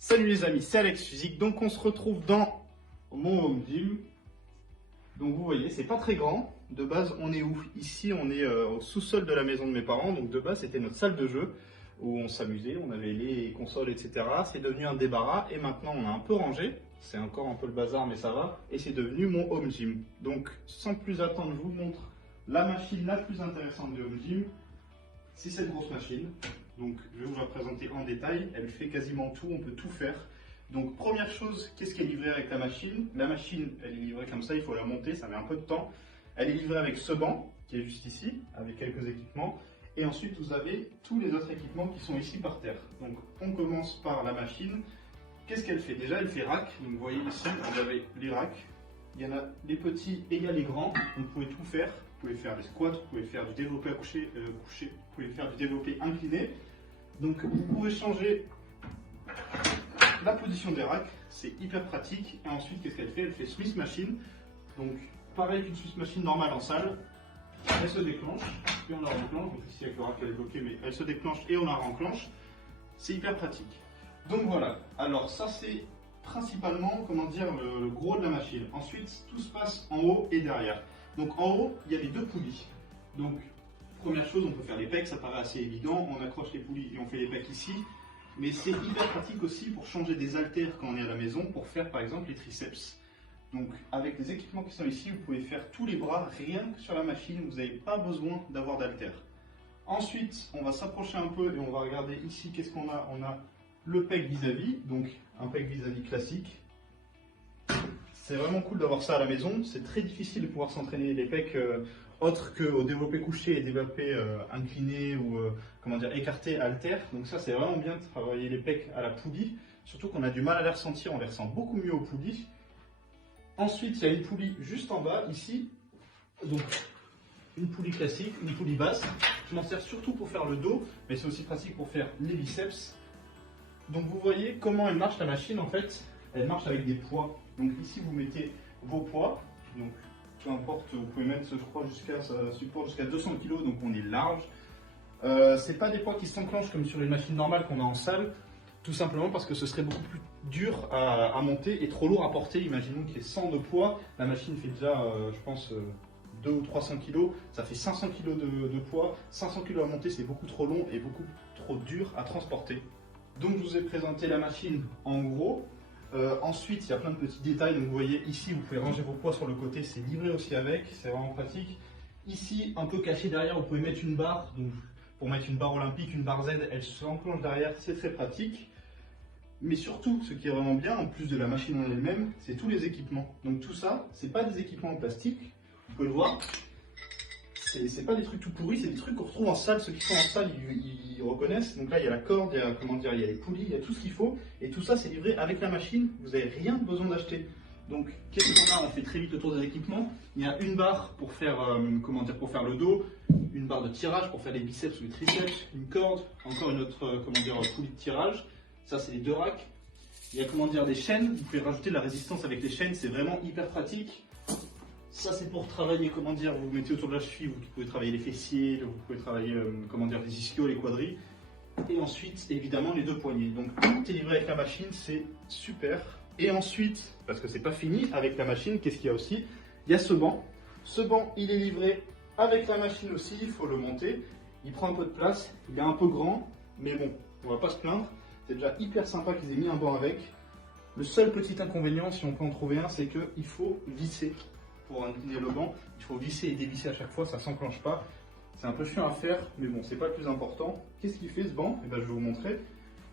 Salut les amis, c'est Alex Physique. Donc on se retrouve dans mon home gym. Donc vous voyez, c'est pas très grand. De base, on est où? Ici, on est au sous-sol de la maison de mes parents. Donc de base, c'était notre salle de jeu où on s'amusait, on avait les consoles, etc. C'est devenu un débarras et maintenant on a un peu rangé. C'est encore un peu le bazar, mais ça va. Et c'est devenu mon home gym. Donc sans plus attendre, je vous montre la machine la plus intéressante du home gym. C'est cette grosse machine. Donc je vais vous la présenter en détail. Elle fait quasiment tout, on peut tout faire. Donc première chose, qu'est-ce qui est livré avec la machine? La machine, elle est livrée comme ça, il faut la monter, ça met un peu de temps. Elle est livrée avec ce banc qui est juste ici, avec quelques équipements. Et ensuite, vous avez tous les autres équipements qui sont ici par terre. Donc on commence par la machine. Qu'est-ce qu'elle fait? Déjà, elle fait rack. Donc vous voyez ici, vous avez les racks. Il y en a les petits et il y a les grands. Donc vous pouvez tout faire. Vous pouvez faire des squats, vous pouvez faire du développé couché, vous pouvez faire du développé incliné. Donc vous pouvez changer la position des racks, c'est hyper pratique. Et ensuite, qu'est-ce qu'elle fait? Elle fait Smith Machine. Donc pareil qu'une Smith Machine normale en salle. Elle se déclenche, puis on la renclenche. Donc ici avec le rack elle est bloquée, mais elle se déclenche et on la renclenche. C'est hyper pratique. Donc voilà, alors ça c'est principalement, comment dire, le gros de la machine. Ensuite, tout se passe en haut et derrière. Donc en haut, il y a les deux poulies. Donc première chose, on peut faire les pecs, ça paraît assez évident. On accroche les poulies et on fait les pecs ici. Mais c'est hyper pratique aussi pour changer des haltères quand on est à la maison, pour faire par exemple les triceps. Donc avec les équipements qui sont ici, vous pouvez faire tous les bras rien que sur la machine. Vous n'avez pas besoin d'avoir d'haltères. Ensuite, on va s'approcher un peu et on va regarder ici qu'est-ce qu'on a. On a le pec vis-à-vis, donc un pec vis-à-vis classique. C'est vraiment cool d'avoir ça à la maison. C'est très difficile de pouvoir s'entraîner les pecs autres qu'au développé couché et développé incliné ou comment dire écarté haltère. Donc ça c'est vraiment bien de travailler les pecs à la poulie. Surtout qu'on a du mal à les ressentir, on les ressent beaucoup mieux aux poulies. Ensuite il y a une poulie juste en bas ici. Donc une poulie classique, une poulie basse. Je m'en sers surtout pour faire le dos, mais c'est aussi pratique pour faire les biceps. Donc vous voyez comment elle marche la machine en fait. Elle marche avec des poids. Donc ici vous mettez vos poids. Donc peu importe, vous pouvez mettre, je crois, ça supporte jusqu'à 200 kg, donc on est large. C'est pas des poids qui s'enclenchent comme sur les machines normales qu'on a en salle, tout simplement parce que ce serait beaucoup plus dur à monter et trop lourd à porter. Imaginons qu'il y ait 100 de poids, la machine fait déjà, je pense, 200 ou 300 kg, ça fait 500 kg de poids. 500 kg à monter, c'est beaucoup trop long et beaucoup trop dur à transporter. Donc je vous ai présenté la machine en gros. Ensuite, il y a plein de petits détails. Donc, vous voyez ici, vous pouvez ranger vos poids sur le côté, c'est livré aussi avec, c'est vraiment pratique. Ici, un peu caché derrière, vous pouvez mettre une barre. Donc, pour mettre une barre olympique, une barre Z, elle s'enclenche derrière, c'est très pratique. Mais surtout, ce qui est vraiment bien, en plus de la machine en elle-même, c'est tous les équipements. Donc, tout ça, c'est pas des équipements en plastique. Vous pouvez le voir. C'est pas des trucs tout pourris, c'est des trucs qu'on retrouve en salle. Ceux qui sont en salle, ils reconnaissent. Donc là, il y a la corde, il y a, comment dire, il y a les poulies, il y a tout ce qu'il faut. Et tout ça, c'est livré avec la machine. Vous n'avez rien besoin d'acheter. Donc, qu'est-ce qu'on a? On fait très vite le tour des équipements. Il y a une barre pour faire, comment dire, pour faire le dos, une barre de tirage pour faire les biceps ou les triceps, une corde, encore une autre, comment dire, poulie de tirage. Ça, c'est les deux racks. Il y a, comment dire, des chaînes. Vous pouvez rajouter de la résistance avec les chaînes. C'est vraiment hyper pratique. Ça c'est pour travailler, comment dire, vous mettez autour de la cheville, vous pouvez travailler les fessiers, vous pouvez travailler, comment dire, les ischios, les quadris. Et ensuite, évidemment, les deux poignets. Donc tout est livré avec la machine, c'est super. Et ensuite, parce que c'est pas fini, avec la machine, qu'est-ce qu'il y a aussi? Il y a ce banc. Ce banc, il est livré avec la machine aussi, il faut le monter. Il prend un peu de place, il est un peu grand, mais bon, on va pas se plaindre. C'est déjà hyper sympa qu'ils aient mis un banc avec. Le seul petit inconvénient, si on peut en trouver un, c'est qu'il faut visser. Pour incliner le banc, il faut visser et dévisser à chaque fois, ça ne s'enclenche pas. C'est un peu chiant à faire, mais bon, c'est pas le plus important. Qu'est-ce qu'il fait ce banc? Je vais vous montrer.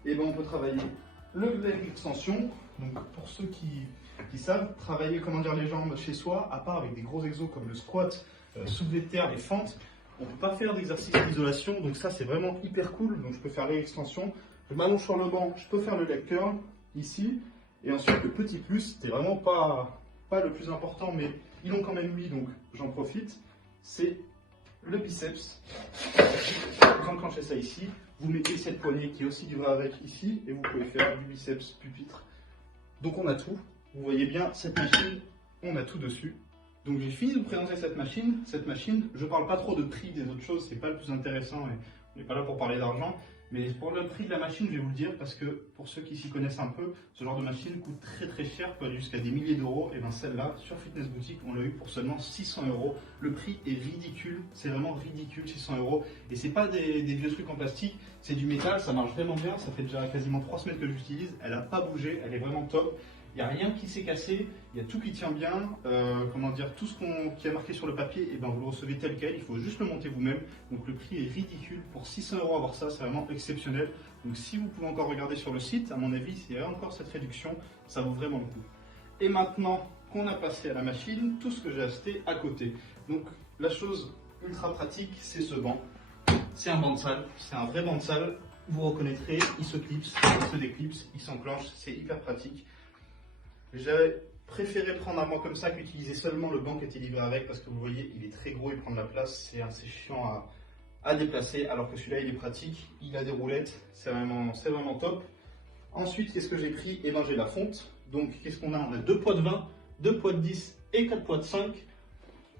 Et ben, on peut travailler le leg extension. Donc pour ceux qui savent, travailler, comment dire, les jambes chez soi, à part avec des gros exos comme le squat, soulevé de terre, les fentes, on ne peut pas faire d'exercice d'isolation. Donc ça, c'est vraiment hyper cool. Donc je peux faire leg extension. Je m'allonge sur le banc, je peux faire le leg curl ici. Et ensuite, le petit plus, c'était vraiment pas le plus important, mais ils l'ont quand même mis, donc j'en profite, c'est le biceps. Vous enclenchez ça ici, vous mettez cette poignée qui est aussi livrée avec ici, et vous pouvez faire du biceps pupitre. Donc on a tout, vous voyez bien, cette machine, on a tout dessus. Donc j'ai fini de vous présenter cette machine, je ne parle pas trop de prix des autres choses, c'est pas le plus intéressant, et on n'est pas là pour parler d'argent, Mais pour le prix de la machine, je vais vous le dire, parce que pour ceux qui s'y connaissent un peu, ce genre de machine coûte très très cher, peut aller jusqu'à des milliers d'euros. Et bien celle-là, sur Fitness Boutique, on l'a eu pour seulement 600 euros. Le prix est ridicule, c'est vraiment ridicule, 600 euros. Et c'est pas des vieux trucs en plastique, c'est du métal, ça marche vraiment bien. Ça fait déjà quasiment 3 semaines que j'utilise, elle n'a pas bougé, elle est vraiment top. Il n'y a rien qui s'est cassé, il y a tout qui tient bien. Comment dire, tout ce qui est marqué sur le papier, et ben vous le recevez tel quel, il faut juste le monter vous-même. Donc le prix est ridicule. Pour 600 euros avoir ça, c'est vraiment exceptionnel. Donc si vous pouvez encore regarder sur le site, à mon avis, s'il y a encore cette réduction, ça vaut vraiment le coup. Et maintenant qu'on a passé à la machine, tout ce que j'ai acheté à côté. Donc la chose ultra pratique, c'est ce banc. C'est un banc de salle, c'est un vrai banc de salle. Vous reconnaîtrez, il se clipse, il se déclipse, il s'enclenche, c'est hyper pratique. J'avais préféré prendre un banc comme ça qu'utiliser seulement le banc qui était livré avec, parce que vous voyez, il est très gros, il prend de la place, c'est assez chiant à déplacer, alors que celui-là il est pratique, il a des roulettes, c'est vraiment top. Ensuite, qu'est-ce que j'ai pris? Et ben j'ai la fonte. Donc qu'est-ce qu'on a? On a 2 poids de 20, 2 poids de 10 et 4 poids de 5.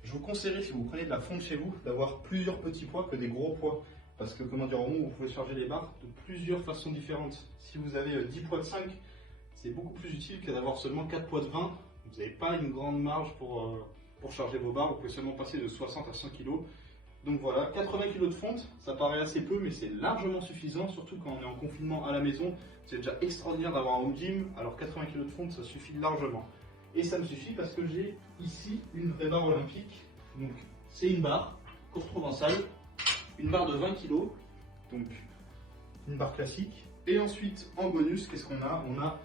Je vous conseillerais, si vous prenez de la fonte chez vous, d'avoir plusieurs petits poids que des gros poids. Parce que, comment dire, au moment où vous pouvez charger les barres de plusieurs façons différentes. Si vous avez 10 poids de 5, c'est beaucoup plus utile que d'avoir seulement 4 poids de 20. Vous n'avez pas une grande marge pour charger vos barres. Vous pouvez seulement passer de 60 à 100 kg. Donc voilà, 80 kg de fonte, ça paraît assez peu, mais c'est largement suffisant, surtout quand on est en confinement à la maison. C'est déjà extraordinaire d'avoir un home gym, alors 80 kg de fonte, ça suffit largement. Et ça me suffit parce que j'ai ici une vraie barre olympique. Donc c'est une barre qu'on retrouve en salle, une barre de 20 kg, donc une barre classique. Et ensuite, en bonus, qu'est-ce qu'on a? On a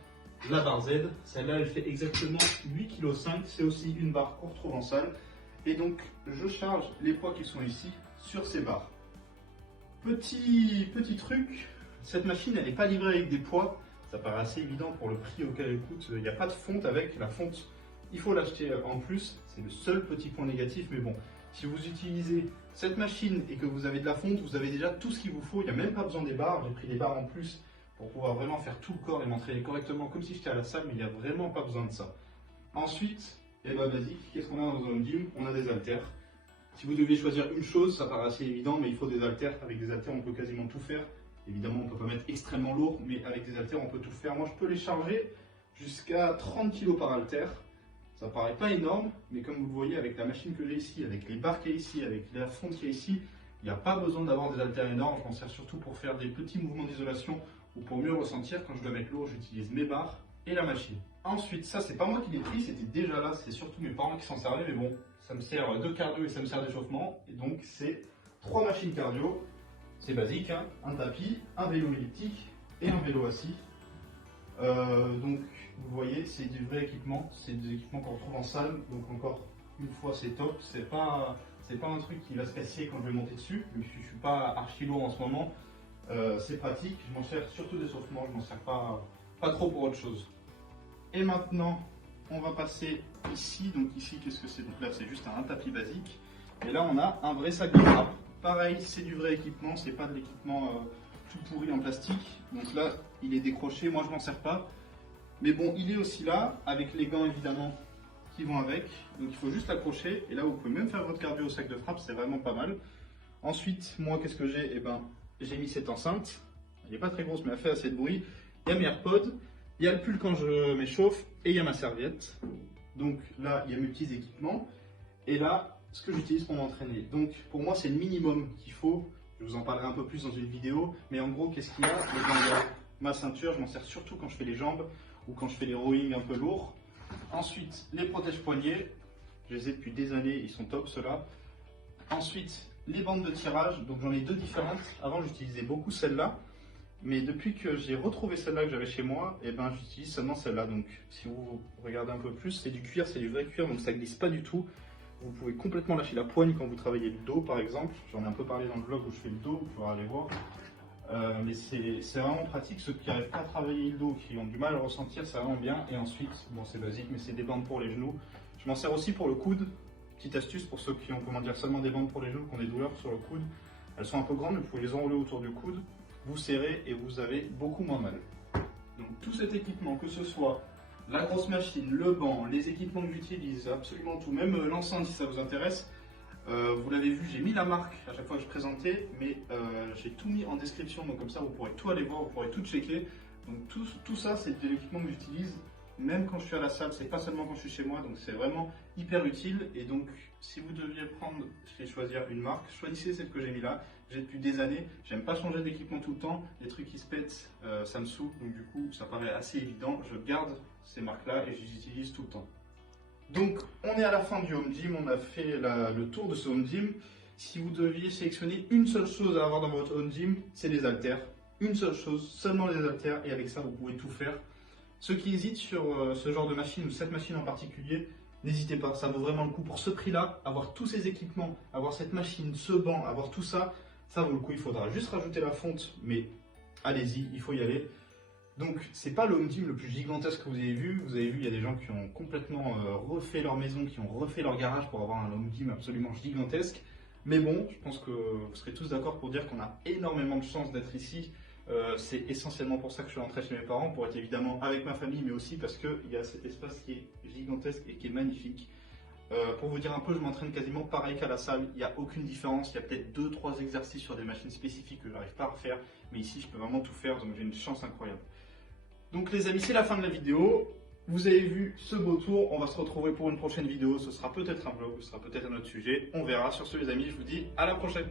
la barre Z. Celle-là, elle fait exactement 8,5 kg. C'est aussi une barre qu'on retrouve en salle. Et donc, je charge les poids qui sont ici sur ces barres. Petit truc, cette machine, elle n'est pas livrée avec des poids. Ça paraît assez évident pour le prix auquel elle coûte. Il n'y a pas de fonte avec. La fonte, il faut l'acheter en plus. C'est le seul petit point négatif. Mais bon, si vous utilisez cette machine et que vous avez de la fonte, vous avez déjà tout ce qu'il vous faut. Il n'y a même pas besoin des barres. J'ai pris des barres en plus pour pouvoir vraiment faire tout le corps et m'entraîner correctement comme si j'étais à la salle. Mais il n'y a vraiment pas besoin de ça. Ensuite, et bah basique, qu'est-ce qu'on a dans un home gym? On a des haltères. Si vous deviez choisir une chose, ça paraît assez évident, mais il faut des haltères. Avec des haltères, on peut quasiment tout faire. Évidemment, on ne peut pas mettre extrêmement lourd, mais avec des haltères, on peut tout faire. Moi, je peux les charger jusqu'à 30 kg par haltère. Ça paraît pas énorme, mais comme vous le voyez, avec la machine que j'ai ici, avec les barres qu'il y a ici, avec la fonte qu'il y a ici, il n'y a pas besoin d'avoir des haltères énormes. Je m'en sers surtout pour faire des petits mouvements d'isolation ou pour mieux ressentir. Quand je dois mettre lourd, j'utilise mes barres et la machine. Ensuite, ça c'est pas moi qui l'ai pris, c'était déjà là, c'est surtout mes parents qui s'en servaient, mais bon, ça me sert de cardio et ça me sert d'échauffement, et donc c'est 3 machines cardio, c'est basique, hein, un tapis, un vélo elliptique et un vélo assis. Donc vous voyez, c'est du vrai équipement, c'est des équipements qu'on retrouve en salle, donc encore une fois c'est top, c'est pas un truc qui va se casser quand je vais monter dessus, même si je suis pas archi lourd en ce moment, c'est pratique, je m'en sers surtout d'échauffement, je m'en sers pas trop pour autre chose. Et maintenant, on va passer ici. Donc ici, qu'est-ce que c'est? Donc là, c'est juste un tapis basique. Et là, on a un vrai sac de frappe. Pareil, c'est du vrai équipement, c'est pas de l'équipement tout pourri en plastique. Donc là, il est décroché. Moi, je m'en sers pas. Mais bon, il est aussi là, avec les gants évidemment qui vont avec. Donc il faut juste l'accrocher. Et là, vous pouvez même faire votre cardio au sac de frappe, c'est vraiment pas mal. Ensuite, moi, qu'est-ce que j'ai? Eh ben, j'ai mis cette enceinte. Elle n'est pas très grosse, mais elle fait assez de bruit. Il y a mes AirPods. Il y a le pull quand je m'échauffe et il y a ma serviette. Donc là, il y a mes petits équipements. Et là, ce que j'utilise pour m'entraîner. Donc pour moi, c'est le minimum qu'il faut. Je vous en parlerai un peu plus dans une vidéo. Mais en gros, qu'est-ce qu'il y a? Il y a ma ceinture, je m'en sers surtout quand je fais les jambes ou quand je fais les rowing un peu lourds. Ensuite, les protège-poignets. Je les ai depuis des années, ils sont top ceux-là. Ensuite, les bandes de tirage. Donc j'en ai 2 différentes. Avant, j'utilisais beaucoup celle-là. Mais depuis que j'ai retrouvé celle-là que j'avais chez moi, et ben j'utilise seulement celle-là. Donc si vous regardez un peu plus, c'est du cuir, c'est du vrai cuir, donc ça glisse pas du tout. Vous pouvez complètement lâcher la poigne quand vous travaillez le dos par exemple. J'en ai un peu parlé dans le vlog où je fais le dos, vous pourrez aller voir. Mais c'est vraiment pratique. Ceux qui n'arrivent pas à travailler le dos, qui ont du mal à le ressentir, c'est vraiment bien. Et ensuite, bon c'est basique, mais c'est des bandes pour les genoux. Je m'en sers aussi pour le coude. Petite astuce pour ceux qui ont seulement des bandes pour les genoux, qui ont des douleurs sur le coude. Elles sont un peu grandes, mais vous pouvez les enrouler autour du coude. Vous serrez et vous avez beaucoup moins mal. Donc tout cet équipement, que ce soit la grosse machine, le banc, les équipements que j'utilise, absolument tout, même l'enceinte si ça vous intéresse, Vous l'avez vu, j'ai mis la marque à chaque fois que je présentais, mais j'ai tout mis en description, donc comme ça vous pourrez tout aller voir, vous pourrez tout checker. Donc tout ça, c'est de l'équipement que j'utilise même quand je suis à la salle, c'est pas seulement quand je suis chez moi, donc c'est vraiment hyper utile. Et donc si vous deviez prendre et choisir une marque, choisissez celle que j'ai mis là. J'ai depuis des années, j'aime pas changer d'équipement tout le temps, les trucs qui se pètent, ça me saoule, donc du coup ça paraît assez évident. Je garde ces marques là et je les utilise tout le temps. Donc on est à la fin du Home Gym, on a fait le tour de ce Home Gym. Si vous deviez sélectionner une seule chose à avoir dans votre Home Gym, c'est les haltères. Une seule chose, seulement les haltères, et avec ça vous pouvez tout faire. Ceux qui hésitent sur ce genre de machine ou cette machine en particulier, n'hésitez pas, ça vaut vraiment le coup. Pour ce prix-là, avoir tous ces équipements, avoir cette machine, ce banc, avoir tout ça, ça vaut le coup. Il faudra juste rajouter la fonte, mais allez-y, il faut y aller. Donc, c'est pas le Home Gym le plus gigantesque que vous avez vu. Vous avez vu, il y a des gens qui ont complètement refait leur maison, qui ont refait leur garage pour avoir un Home Gym absolument gigantesque. Mais bon, je pense que vous serez tous d'accord pour dire qu'on a énormément de chance d'être ici. C'est essentiellement pour ça que je suis rentré chez mes parents, pour être évidemment avec ma famille, mais aussi parce qu'il y a cet espace qui est gigantesque et qui est magnifique. Pour vous dire un peu, je m'entraîne quasiment pareil qu'à la salle, il n'y a aucune différence. Il y a peut-être 2-3 exercices sur des machines spécifiques que je n'arrive pas à refaire, mais ici je peux vraiment tout faire, donc j'ai une chance incroyable. Donc les amis, c'est la fin de la vidéo. Vous avez vu ce beau tour, on va se retrouver pour une prochaine vidéo. Ce sera peut-être un vlog, ce sera peut-être un autre sujet, on verra. Sur ce les amis, je vous dis à la prochaine.